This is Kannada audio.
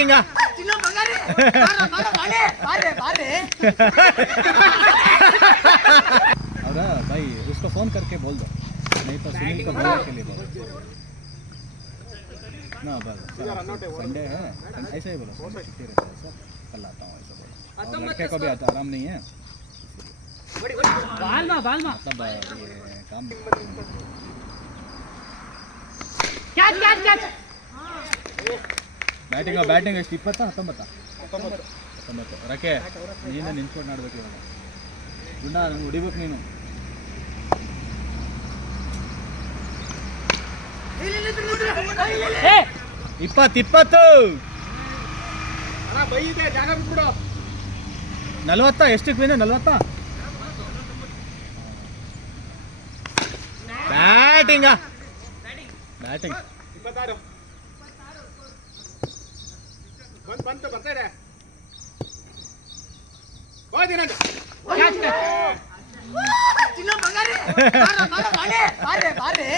ಬ್ಯಾಟಿಂಗ अरे भाई उसको फोन करके बोल दो, नहीं तो सुनील को बोलने के लिए बोलो ना। बस संडे है, ऐसे ही बोलो छुट्टी रहता है सर, कल आता हूँ ऐसा बोलो। और लड़के को भी आराम नहीं है, मतलब ये काम ಬ್ಯಾಟಿಂಗ್ ಎಷ್ಟು 20 19 ರಕೆ ನೀನು ನಿಂತ್ಕೊಂಡು ಆಡ್ಬೇಕು ಇವಾಗ. ಗುಂಡ ನಂಗೆ ಹೊಡಿಬೇಕು ನೀನು. ಇಪ್ಪತ್ತು 40 ಎಷ್ಟಕ್ಕೆ ಬಂದೆ? 40 ಬ್ಯಾಟಿಂಗ್ 26 ಬಂತು ಬರ್ತಾರೆ ಹೋದಿನಂತ ಚಿನ್ನ ಬಂಗಾರಿ ಬಾರೆ